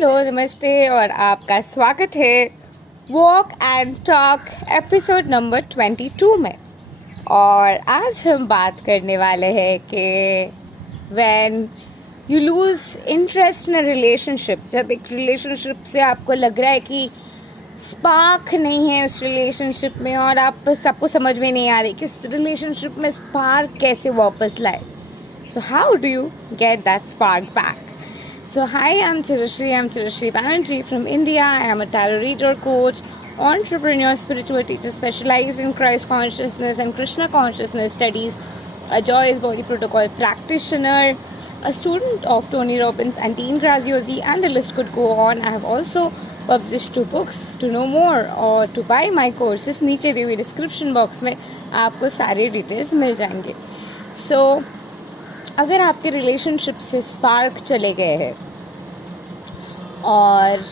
Hello, नमस्ते और आपका स्वागत है walk and talk episode number 22 में। और आज हम बात करने वाले हैं कि when you lose interest in a relationship, जब एक रिलेशनशिप से आपको लग रहा है कि स्पार्क नहीं है उस रिलेशनशिप में और आपको समझ में नहीं आ रही कि उस रिलेशनशिप में स्पार्क कैसे वापस लाए। So how do you get that spark back? So hi, I'm Chirashri Banerjee from India. I am a tarot reader, coach, entrepreneur, spiritual teacher specialized in Christ consciousness and Krishna consciousness studies, a Joyous Body Protocol practitioner, a student of Tony Robbins and Dean Graziosi, and the list could go on. I have also published 2 books. To know more or to buy my courses, नीचे दी हुई description box में आपको सारे details मिल जाएंगे। So अगर आपके relationship से spark चले गए हैं और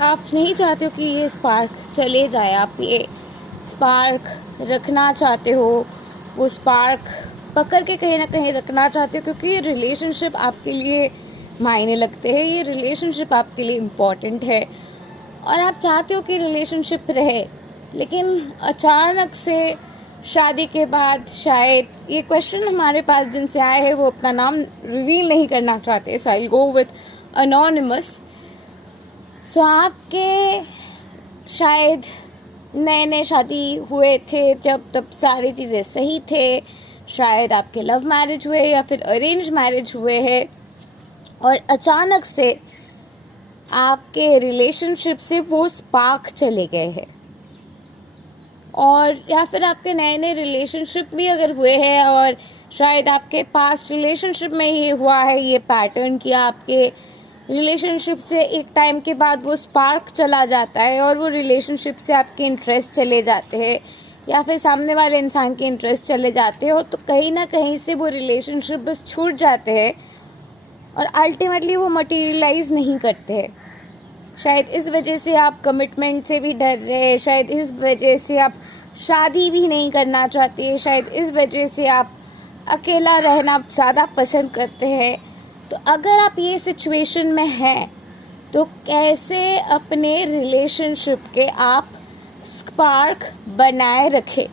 आप नहीं चाहते हो कि ये स्पार्क चले जाए, आप ये स्पार्क रखना चाहते हो, वो स्पार्क पकड़ के कहीं ना कहीं रखना चाहते हो, क्योंकि ये रिलेशनशिप आपके लिए मायने लगते हैं, ये रिलेशनशिप आपके लिए इम्पॉर्टेंट है और आप चाहते हो कि रिलेशनशिप रहे, लेकिन अचानक से शादी के बाद शायद ये क्वेश्चन हमारे पास जिनसे आए हैं वो अपना नाम रिवील नहीं करना चाहते। So I will go with anonymous. सो आपके शायद नए शादी हुए थे जब तब सारी चीज़ें सही थे, शायद आपके लव मैरिज हुए या फिर अरेंज मैरिज हुए हैं और अचानक से आपके रिलेशनशिप से वो स्पार्क चले गए हैं। और या फिर आपके नए रिलेशनशिप भी अगर हुए हैं और शायद आपके पास्ट रिलेशनशिप में ये हुआ है ये पैटर्न कि आपके रिलेशनशिप से एक टाइम के बाद वो स्पार्क चला जाता है और वो रिलेशनशिप से आपके इंटरेस्ट चले जाते हैं या फिर सामने वाले इंसान के इंटरेस्ट चले जाते हो, तो कहीं ना कहीं से वो रिलेशनशिप बस छूट जाते हैं और अल्टीमेटली वो मटीरियलाइज नहीं करते हैं। शायद इस वजह से आप कमिटमेंट से भी डर रहे हैं, शायद इस वजह से आप शादी भी नहीं करना चाहते, शायद इस वजह से आप अकेला रहना ज़्यादा पसंद करते हैं। तो अगर आप ये सिचुएशन में हैं तो कैसे अपने रिलेशनशिप के आप स्पार्क बनाए रखें?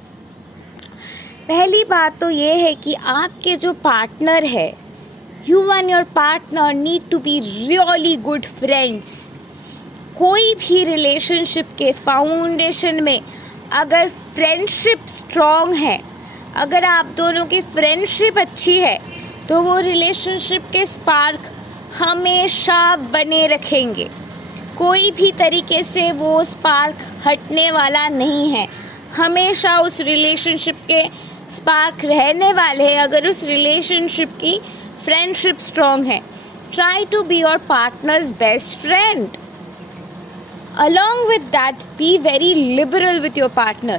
पहली बात तो ये है कि आपके जो पार्टनर है, you and your partner need to be really good friends. कोई भी रिलेशनशिप के फाउंडेशन में अगर फ्रेंडशिप स्ट्रॉन्ग है, अगर आप दोनों की फ्रेंडशिप अच्छी है, तो वो रिलेशनशिप के स्पार्क हमेशा बने रखेंगे। कोई भी तरीके से वो स्पार्क हटने वाला नहीं है, हमेशा उस रिलेशनशिप के स्पार्क रहने वाले हैं अगर उस रिलेशनशिप की फ्रेंडशिप स्ट्रॉन्ग है। Try to be your partner's best friend. Along with that, be very liberal with your partner.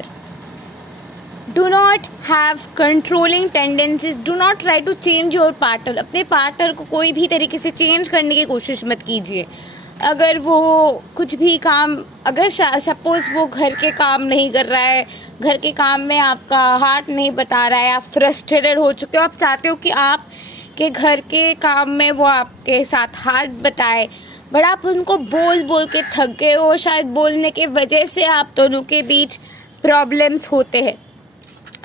Do not have controlling tendencies. Do not try to change your partner. अपने partner को कोई भी तरीके से change करने की कोशिश मत कीजिए। अगर वो कुछ भी काम, अगर सपोज वो घर के काम नहीं कर रहा है, घर के काम में आपका हार्ट नहीं बता रहा है, आप फ्रस्ट्रेटेड हो चुके हो, आप चाहते हो कि आप के घर के काम में वो आपके साथ हार्ट बताए, बट आप उनको बोल के थक गए हो, शायद बोलने के वजह से आप दोनों के बीच प्रॉब्लम्स होते हैं।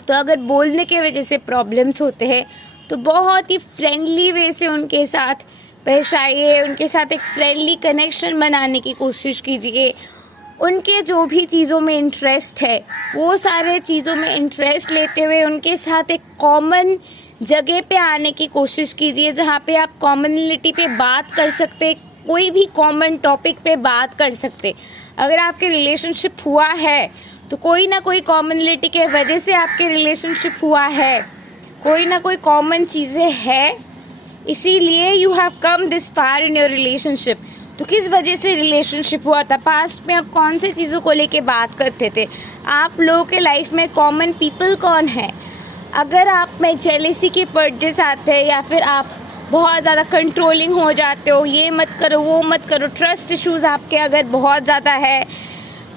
तो अगर बोलने के वजह से प्रॉब्लम्स होते हैं तो बहुत ही फ्रेंडली वे से उनके साथ पेश आइए, उनके साथ एक फ्रेंडली कनेक्शन बनाने की कोशिश कीजिए। उनके जो भी चीज़ों में इंटरेस्ट है वो सारे चीज़ों में इंटरेस्ट लेते हुए उनके साथ एक कॉमन जगह पे आने की कोशिश कीजिए, जहाँ पे आप कॉमनलिटी पे बात कर सकते, कोई भी कॉमन टॉपिक पे बात कर सकते। अगर आपके रिलेशनशिप हुआ है तो कोई ना कोई कॉमनलिटी के वजह से आपके रिलेशनशिप हुआ है, कोई ना कोई कॉमन चीज़ें हैं, इसीलिए you have come this far in your relationship. तो किस वजह से रिलेशनशिप हुआ था, पास्ट में आप कौन से चीज़ों को लेके बात करते थे, आप लोगों के लाइफ में कॉमन पीपल कौन है। अगर आप में जेलेसी के पर्जेस आते हैं या फिर आप बहुत ज़्यादा कंट्रोलिंग हो जाते हो, ये मत करो वो मत करो, ट्रस्ट इश्यूज़ आपके अगर बहुत ज़्यादा है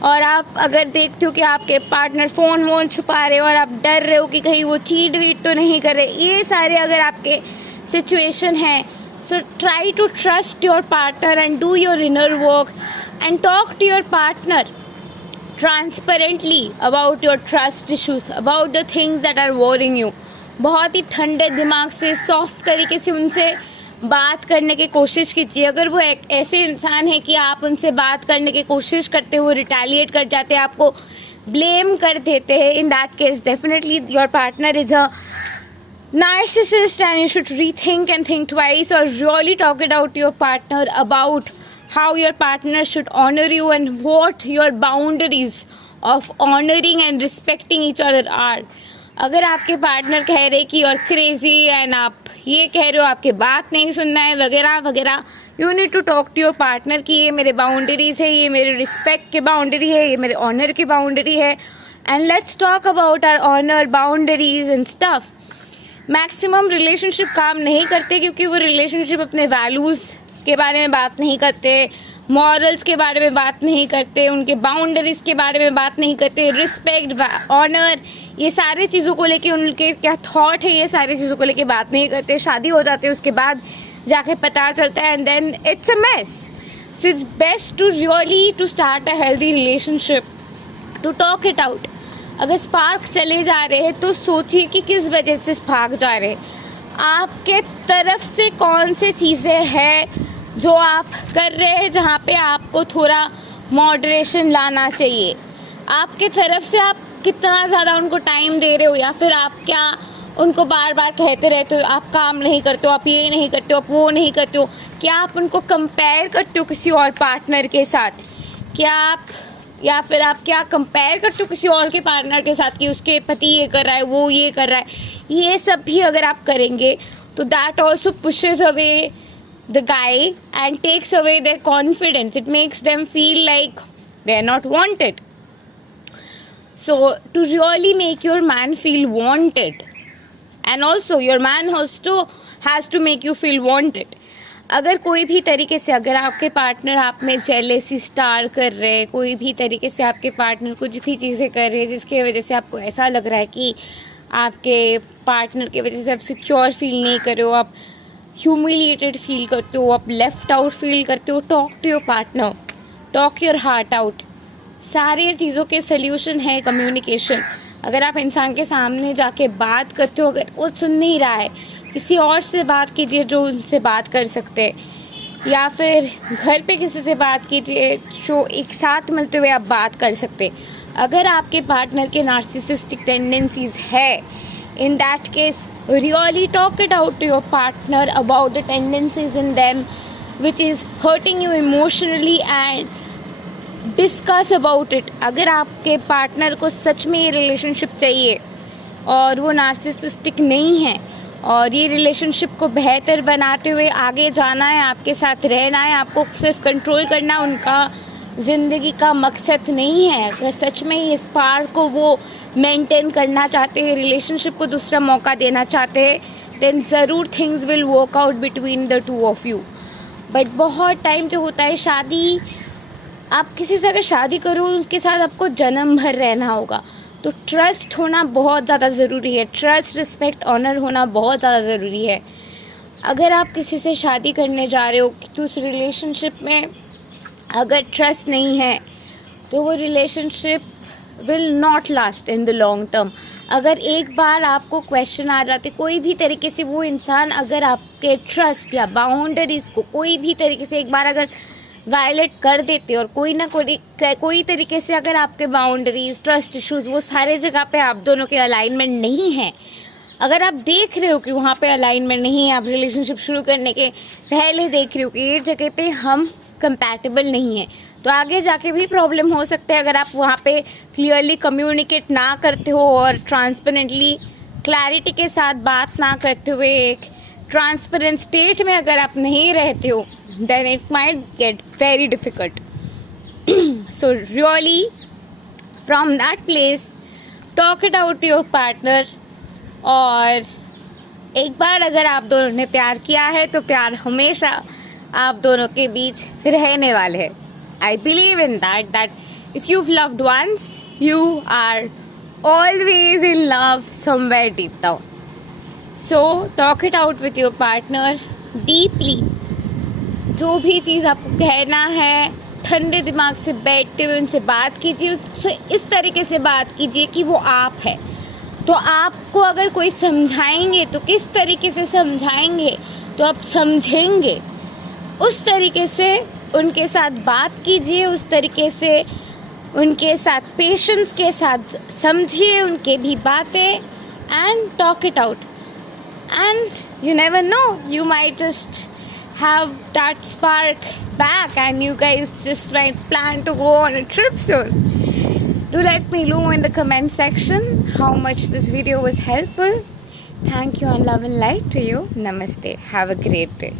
और आप अगर देखते हो कि आपके पार्टनर फ़ोन वोन छुपा रहे हो और आप डर रहे हो कि कहीं वो चीट वीट तो नहीं कर रहे, ये सारे अगर आपके सिचुएशन है So try to trust your partner and do your inner work and talk to your partner transparently about your trust issues, about the things that are worrying you. बहुत ही ठंडे दिमाग से, सॉफ्ट तरीके से उनसे बात करने की कोशिश कीजिए. अगर वो एक ऐसे इंसान है कि आप उनसे बात करने की कोशिश करते हो, रिटेलिएट कर जाते हैं, आपको ब्लेम कर देते हैं, इन that case definitely your partner is a narcissist and you should rethink and think twice, or really talk it out to your partner about how your partner should honor you and what your boundaries of honoring and respecting each other are. अगर आपके partner कह रहे कि you're crazy and आप ये कह रहे हो, आपके बात नहीं सुनना है वगैरह वगैरह, you need to talk to your partner कि ये मेरे boundaries है, ये मेरे respect के boundary है, ये मेरे honor की boundary है, and let's talk about our honor, boundaries and stuff. Maximum relationship काम नहीं करते क्योंकि वो रिलेशनशिप अपने वैल्यूज़ के बारे में बात नहीं करते, मॉरल्स के बारे में बात नहीं करते, उनके बाउंड्रीज के बारे में बात नहीं करते, रिस्पेक्ट, ऑनर, ये सारी चीज़ों को लेके उनके क्या थॉट है, ये सारी चीज़ों को लेके बात नहीं करते. शादी हो जाती है, उसके बाद जाके पता चलता है and then it's a mess. So it's best to really to start a healthy relationship, to talk it out. अगर स्पार्क चले जा रहे हैं तो सोचिए कि किस वजह से स्पार्क जा रहे हैं. आपके तरफ से कौन से चीज़ें हैं जो आप कर रहे हैं जहाँ पे आपको थोड़ा मॉडरेशन लाना चाहिए. आपके तरफ से आप कितना ज़्यादा उनको टाइम दे रहे हो, या फिर आप क्या उनको बार बार कहते रहते हो आप काम नहीं करते हो, आप ये नहीं करते हो, आप वो नहीं करते हो. क्या आप उनको कंपेयर करते हो किसी और पार्टनर के साथ? क्या आप, या फिर आप क्या कंपेयर करते हो किसी और के पार्टनर के साथ कि उसके पति ये कर रहा है, वो ये कर रहा है. ये सब भी अगर आप करेंगे तो that also pushes away the guy and takes away their confidence. It makes them feel like they are not wanted. So to really make your man feel wanted, and also your man has to make you feel wanted. अगर कोई भी तरीके से, अगर आपके partner आप में jealousy star कर रहे हैं, कोई भी तरीके से आपके पार्टनर कुछ भी चीज़ें कर रहे हैं जिसकी वजह से आपको ऐसा लग रहा है कि आपके पार्टनर की वजह से आप सिक्योर फील नहीं कर रहे हो, आप ह्यूमिलिएटेड फील करते हो, आप लेफ्ट आउट फील करते हो, talk to your partner, talk your heart out. सारी चीज़ों के सल्यूशन है कम्युनिकेशन. अगर आप इंसान के सामने जाके बात करते हो, अगर वो सुन नहीं रहा है, किसी और से बात कीजिए जो उनसे बात कर सकते हैं, या फिर घर पे किसी से बात कीजिए जो एक साथ मिलते हुए आप बात कर सकते. अगर आपके पार्टनर के नार्सिसिस्टिक टेंडेंसीज है, in that case really talk it out to your partner about the tendencies in them which is hurting you emotionally and discuss about it. अगर आपके पार्टनर को सच में ये रिलेशनशिप चाहिए और वो नार्सिसिस्टिक नहीं है और ये रिलेशनशिप को बेहतर बनाते हुए आगे जाना है, आपके साथ रहना है, आपको सिर्फ कंट्रोल करना उनका ज़िंदगी का मकसद नहीं है, अगर सच में ये स्पार्क को वो मेंटेन करना चाहते हैं, रिलेशनशिप को दूसरा मौका देना चाहते हैं, देन ज़रूर things will work out between the two of you. But बहुत टाइम जो होता है, शादी, आप किसी से अगर शादी करो उसके साथ आपको जन्म भर रहना होगा, तो ट्रस्ट होना बहुत ज़्यादा ज़रूरी है. ट्रस्ट, रिस्पेक्ट, ऑनर होना बहुत ज़्यादा ज़रूरी है. अगर आप किसी से शादी करने जा रहे हो तो उस रिलेशनशिप में अगर ट्रस्ट नहीं है तो वो relationship will not last in the long term. अगर एक बार आपको क्वेश्चन आ जाते कोई भी तरीके से, वो इंसान अगर आपके ट्रस्ट या बाउंड्रीज को कोई भी तरीके से एक बार अगर वायलेट कर देते और कोई तरीके से अगर आपके बाउंड्रीज, ट्रस्ट इश्यूज, वो सारे जगह पे आप दोनों के अलाइनमेंट नहीं है, अगर आप देख रहे हो कि वहाँ पे अलाइनमेंट नहीं है, आप रिलेशनशिप शुरू करने के पहले देख रहे हो कि ये जगह पे हम कंपैटिबल नहीं है, तो आगे जाके भी प्रॉब्लम हो सकते हैं. अगर आप वहाँ पे क्लियरली कम्युनिकेट ना करते हो और ट्रांसपेरेंटली क्लैरिटी के साथ बात ना करते हुए एक ट्रांसपेरेंट स्टेट में अगर आप नहीं रहते हो, then it might get very difficult. So really from that place talk it out to your partner. और एक बार अगर आप दोनों ने प्यार किया है तो प्यार हमेशा आप दोनों के बीच रहने वाले हैं. I believe in that if you've loved once, you are always in love somewhere deep down. So talk it out with your partner. Deeply जो भी चीज़ आपको कहना है, ठंडे दिमाग से बैठते हुए उनसे बात कीजिए, उससे इस तरीके से बात कीजिए कि वो आप है। तो आपको अगर कोई समझाएंगे तो किस तरीके से समझाएंगे, तो आप समझेंगे उस तरीके से उनके साथ बात कीजिए, उस तरीके से उनके साथ पेशेंस के साथ समझिए उनके भी बातें and talk it out. And you never know, you might just have that spark back and you guys just might plan to go on a trip soon. Do let me know in the comment section how much this video was helpful. Thank you and love and light to you. Namaste. Have a great day.